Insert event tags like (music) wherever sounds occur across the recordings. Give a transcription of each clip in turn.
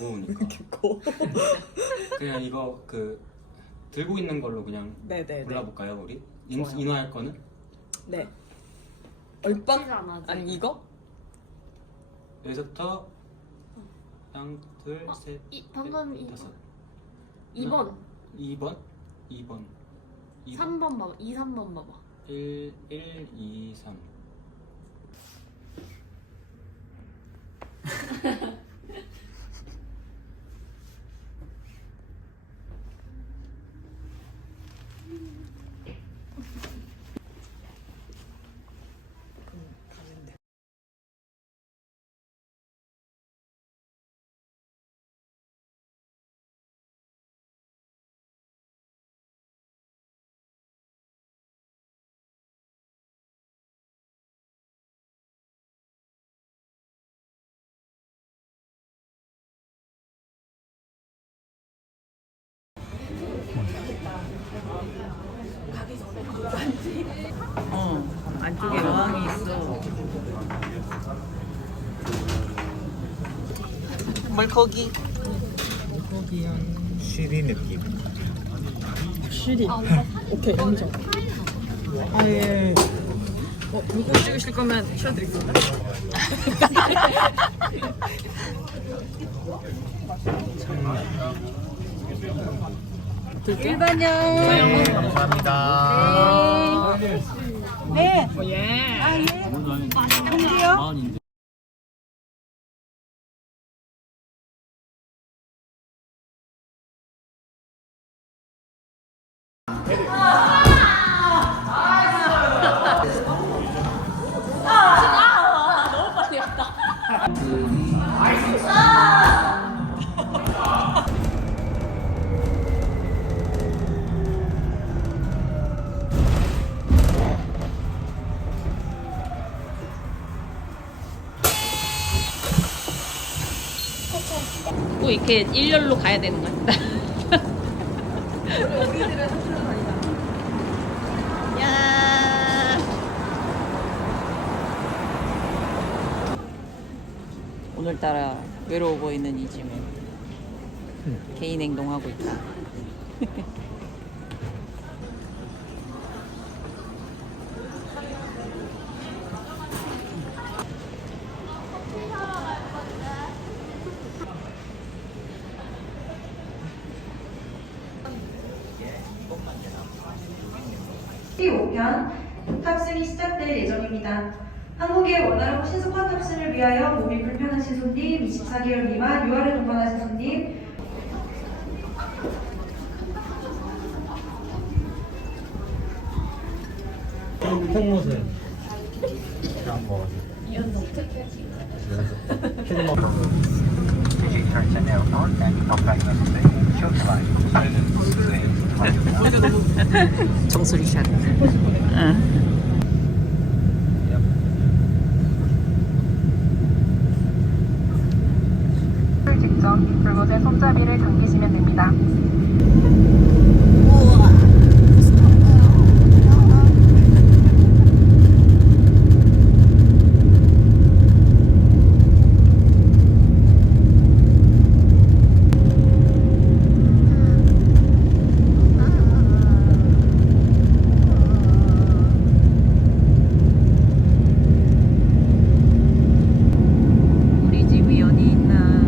무거우니까 (laughs) 고. (laughs) 그냥 이거 그 들고 있는 걸로 그냥 네네네. 골라볼까요 우리? 인, 좋아요. 인화할 거는? 네. 얼빵? 안 아니 이거? 여기서부터 하나 어, 둘셋 이 방금 이 다섯 2번 2번 2번 2번 3번 봐봐 2, 3번 봐봐 1 1 2 3 어. 안쪽에 여왕이 있어. 물고기. 쉬리 느낌. 쉬리. 오케이 인정. 아예. 어 물고기 찍으실 거면 쉬어드리겠습니다. 일반형. 감사합니다. 네. 예. 아 예. 근데요? 또 이렇게 일렬로 가야 되는 거야? 야. 오늘따라 외로워 보이는 이지은 개인 행동하고 있다. 피 5편 탑승이 시작될 예정입니다. 한국의 원활한 신속한 탑승을 위하여 몸이 불편하신 손님, 24개월 미만 유아를 동반하신 손님, 콩무새. 그냥 뭐. 피드 먹고. 정수리 샷. 응. 불곳의 손잡이를 당기시면 됩니다. 우리 집 위원이 있나?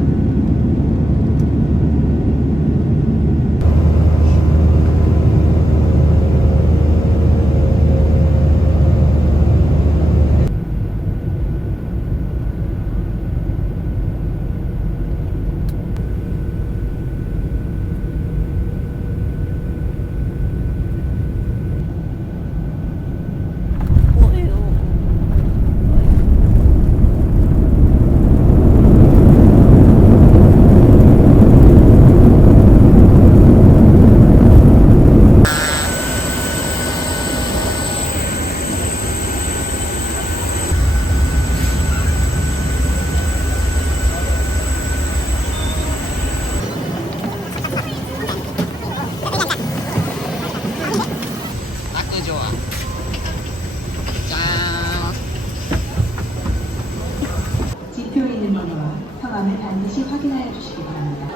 반드시 확인하여 주시기 바랍니다.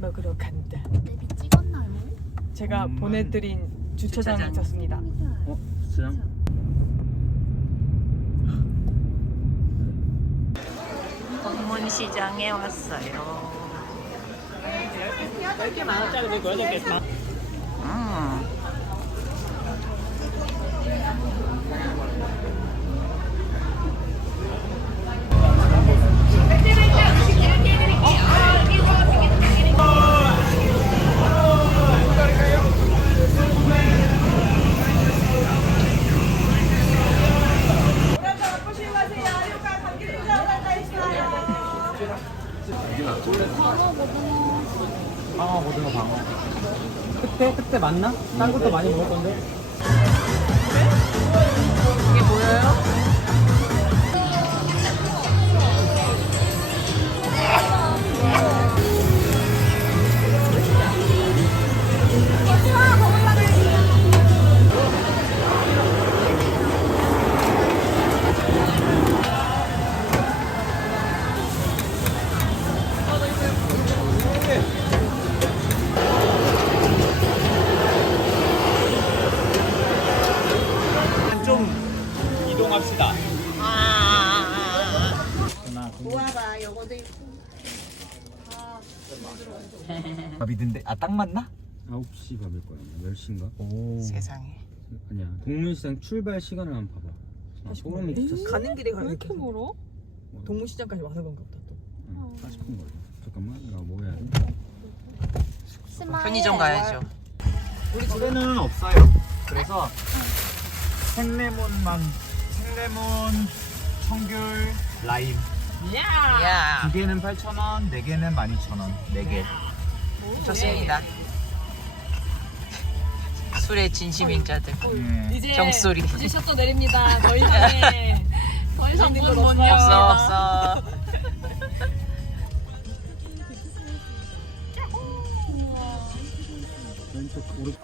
먹으러 간다. 내비 찍었나요? 제가 음. 보내드린 주차장에 있었습니다. 어? 수장? 동문시장에 왔어요. 10개 만 원짜리 들고 8개 만 음. 방어 고등어 방어. 그때 그때 맞나? 딴 것도 많이 먹을 건데. 이게 보여요? 딱 맞나? 9시 밥일 거야 10시인가? 오. 세상에. 아니야 동문시장 출발 시간을 한번 봐봐 아, 소름이 끼쳤어 가는 길에 가면 이렇게 멀어? 동문시장까지 와서 그런가 보다 또. 응, 40분 걸려 잠깐만 이거 뭐 해야 돼? 편의점 가야죠. 우리 집에는 없어요. 그래서 생레몬만 생레몬, 청귤, 라임 야, 두 개는 8,000원, 네 개는 12,000원. 네 개. 좋습니다. 술의 진심인 자들. 네. 이제 정수리. 이제 셔터 내립니다. 더 이상의 (laughs) 더 이상 문 못. 없어 없어. 왼쪽 오른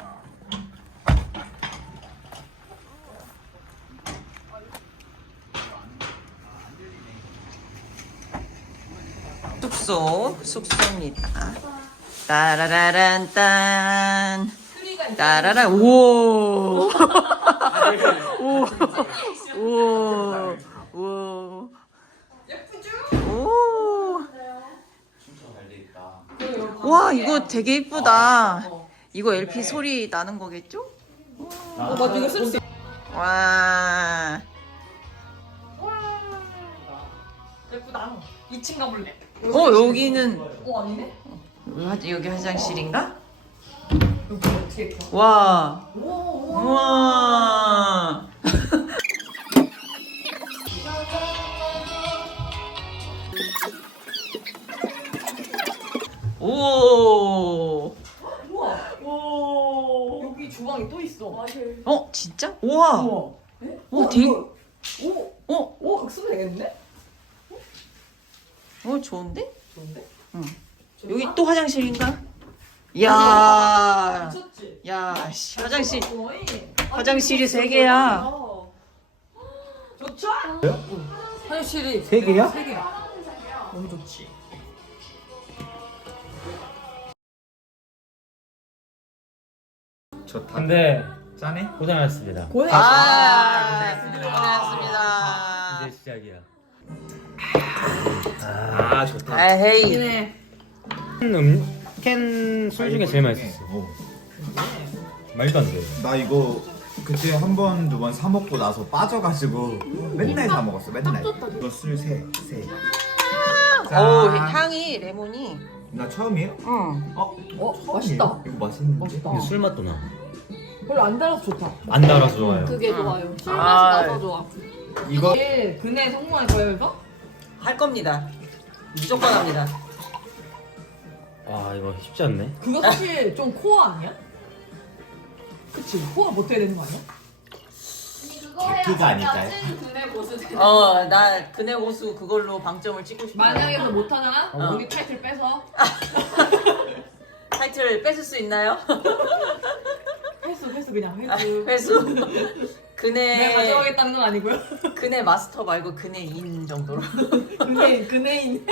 숙소 숙소입니다. 따라라란 딴. 따라라 오. 오. 오. 오. 예쁘죠? 오. 와 이거 되게 이쁘다. 이거 LP 소리 나는 거겠죠? 어, 맞아 이거 쓸 수. 와. 예쁘다. 2층 가볼래. 어 여기는 어 아니네? 화- 여기 화장실인가? 여기 어떻게 켜? 와. 우와. (laughs) 오. 우와. 오. 여기 주방이 또 있어. 어 진짜? 우와. 우와. 오 되게. 오. 어. 오 극수도 되겠는데? 어 좋은데? 좋은데? 응. 여기 또 화장실인가? 야. 미쳤지. 야, 씨, 화장실. 거의. 화장실이 세 개야. 좋죠? 화장실이 세 개야? 세 개야. 너무 좋지. 좋다. 근데 짜네? 고생하셨습니다. 고해. 아, 고생하셨습니다. 고생하셨습니다. 이제 시작이야. 아, 좋다. 아, 헤이. 네. 캔, 음, 캔술 중에 제일 맛있었어. 어. 말도 안 돼. 나 이거 그때 한 번 두 번 사 먹고 나서 빠져가지고 맨날 사 먹었어. 맨날. 이거 술 세, 세. 오, 향이 레몬이. 나 처음이에요? 응. 어, 어 맛있다. 이거 맛있는데? 맛있다. 근데 술 맛도 나. 별로 안 달아서 좋다. 안 달아서 좋아요. 그게 좋아요. 술 아. 맛이 나서 좋아. 이거 근해 성공할 거예요 이거? 할 겁니다. 무조건 합니다. 아 이거 쉽지 않네. 그거 사실 좀 코어 아니야? 그치 코어 못해야 되는 거 아니야? 아닐까요? 그네 보스 되 어, 나 그네 고수 그걸로 방점을 찍고 싶어. 만약에 그 못하잖아? 어. 우리 타이틀 뺏어 (laughs) 타이틀 뺏을 수 있나요? (laughs) 회수 회수 그냥 회수. 회수. (laughs) 내가 그네 가져가겠다는 건 아니고요. 그네 마스터 말고 그네 인 정도로. 근데 근해인.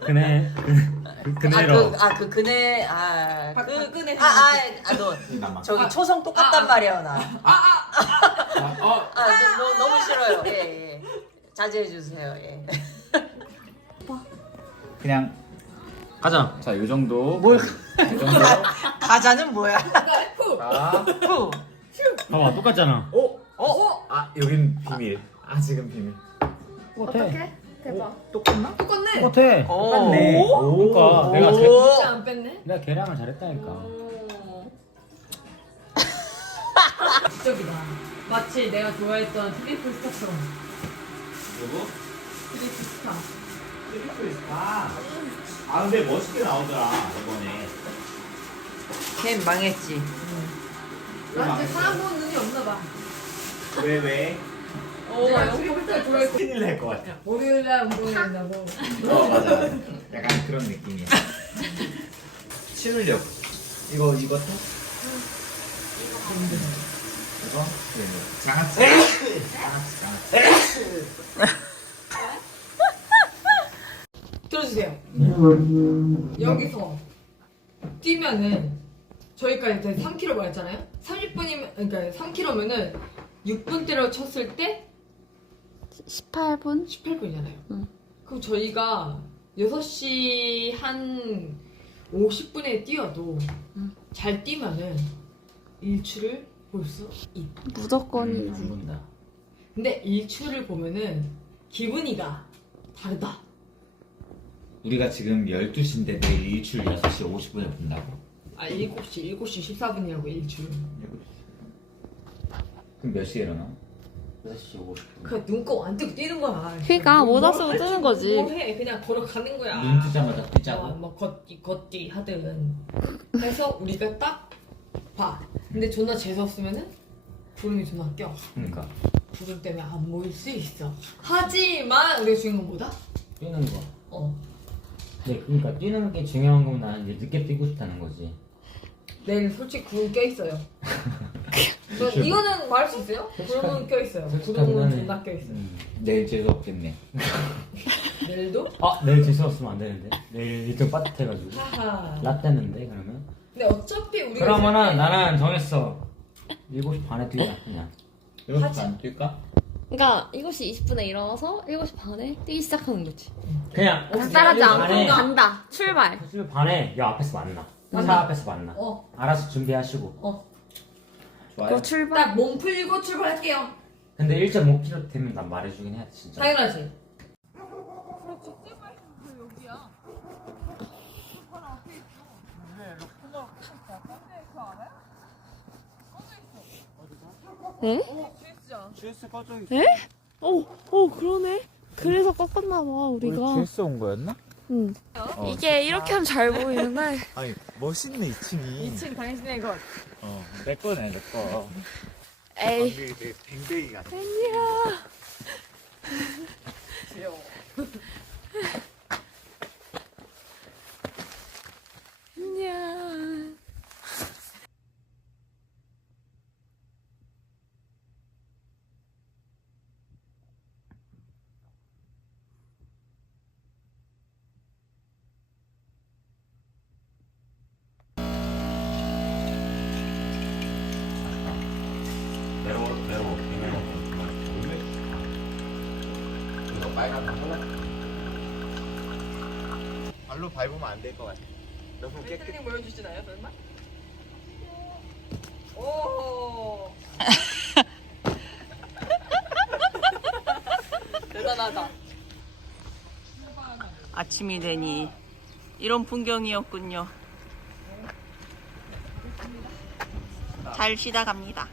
그네 그, 그네로 아 그 그네 아 박- 그 박근혜 아아너 남아. 저기 초성 똑같단 말이야 나. 어, 아 너, 너, 너무 싫어요. 예 예. 자제해 주세요. 예. 그냥 가자 자, 요 정도. 뭘 요 정도. (laughs) 가자는 뭐야? 자, 후. 봐봐 똑같잖아 오, 어? 아, 여긴 비밀. 아직은 비밀. 어떻게? 대박. 똑같나? 똑같네. 똑같아 오. 똑같네. 그러니까 내가 제, 오. 진짜 안 뺐네. 내가 계량을 잘했다니까 기적이다. 마치 내가 좋아했던 트리플 스타처럼. 누구? 트리플 스타. 아, 아 근데 멋있게 나오더라 이번에. 걔 망했지. 나한테 사람 보는 눈이 없나 봐. 왜 왜? 큰일 날 것 같아. 월요일 날 운동해야 된다고. 어 맞아 맞아. 약간 그런 느낌이야. 치울력. 이거 이거 또? 이거? 그 장아찌. 장아찌 장아찌. 들어주세요. 여기서 뛰면은 저희가 이제 3km 말했잖아요. 30분이면 그러니까 3km면은 6분대로 쳤을 때 18분? 18분이잖아요. 응. 그럼 저희가 6시 한 50분에 뛰어도 응. 잘 뛰면은 일출을 볼 수 있다. 무조건이지. 본다 근데 일출을 보면은 기분이가 다르다. 우리가 지금 12시인데 내일 일출 6시 50분에 본다고? 아 7시, 7시 14분이라고 일출. 그럼 몇 시에 일어나? 6시 50분. 그 눈곱 안 뜨고 뛰는 거야. 그러니까 뭐 모자 쓰고 뜨는 거지. 뭐 해? 그냥 걸어가는 거야. 눈 뜨자마자 어, 뛰자고? 뭐 걷기 걷기 하든. 그래서 우리가 딱 봐. 근데 존나 재수 없으면은 구름이 존나 껴. 그러니까 구름 때문에 안 보일 수 있어. 하지만 중요한 건 뭐다? 뛰는 거 어. 네, 그러니까 뛰는 게 중요한 거면 나는 이제 늦게 뛰고 싶다는 거지 내일 솔직히 구름 껴 있어요. (laughs) 뭐 이거는 말할 수 있어요? 구름은 껴 있어요. 구름은 하네. 존나 껴 있어요. 음. 내일 재수 없겠네. (laughs) 내일도? 아 내일 재수 없으면 안 되는데 내일 일정 빠듯해가지고 하하. 라떼는데 그러면 근데 어차피 우리가 그러면은 때 나는 정했어 7시 반에 뛰자 그냥 7시 반 뛸까? 그러니까 7시 20분에 일어나서 7시 반에 뛰기 시작하는 거지. 그냥 간단하지 7시 않고 반에 간다. 출발. 7시 반에 여 앞에서 만나. 차 앞에서 만나 어. 알아서 준비하시고 좋 그 출발. 딱 몸 풀리고 출발할게요. 근데 1.5km 되면 난 말해주긴 해야 돼 진짜 당연하지. 에? 에? 오, 오 그러네. 그래서 꺾었나 봐 우리가. GS 온 거였나? 응. 어. 이게 이렇게 하면 잘 보이는데. 아니 멋있네 2층이. 2층 당신의 것. 어, 내 거네 내 거. 에이. 되게 뱅뱅이 같아. 아니야. 발로 밟으면 안 될 것 같아. 너무 깨끗. 님 보여주시나요, 설마? 오. (laughs) 대단하다. 아침이 되니 이런 풍경이었군요. 잘 쉬다 갑니다.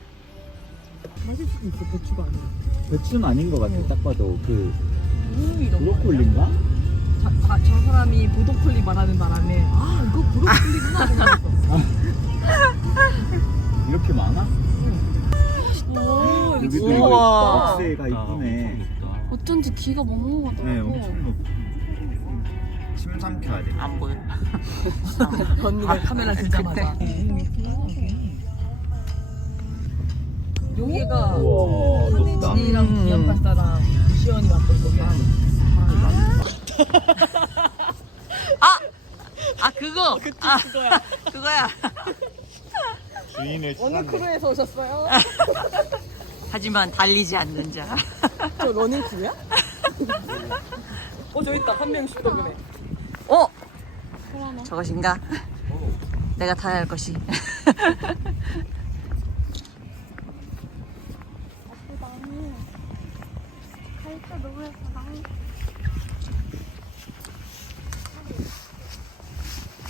배추는 아닌 것 같아. 딱 봐도 그 브로콜리인가? 자, 아, 저 사람이 보도콜리 말하는 바람에 아 이거 브로콜리구나 생각했어. (laughs) 이렇게 많아? 오 여기 이거 우와. 박스가 이쁘네. 어쩐지 귀가 먹먹하더라고. 네, 엄청 높. 침 삼켜야 돼. 안 보여. (laughs) 언니가 카메라 들자마자. 여기가 우와 높다 한혜진이랑 사람 시연이 맡은 거야. 아 (laughs) 그거 아 그거야 (laughs) 그거야 주인을 어느 크루에서 오셨어요? (laughs) 하지만 달리지 않는 자 저 러닝 크루야? 어, 저 있다. 한명 슈퍼그네. 어? 저것인가? 내가 타야 할 것이